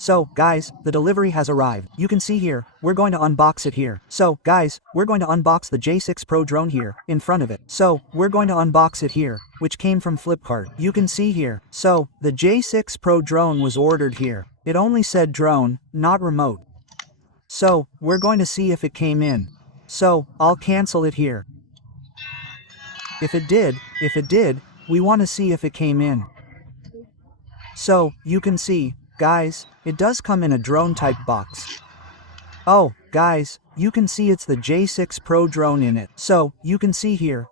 So, guys, the delivery has arrived. You can see here, we're going to unbox it here. So, guys, we're going to unbox the J6 Pro drone here, in front of it. So, we're going to unbox it here, which came from Flipkart. You can see here. So, the J6 Pro drone was ordered here. It only said drone, not remote. So, we're going to see if it came in. So, I'll cancel it here. If it did, we want to see if it came in. So, you can see, guys, it does come in a drone type box. Oh, guys, you can see it's the J6 Pro drone in it. So, you can see here,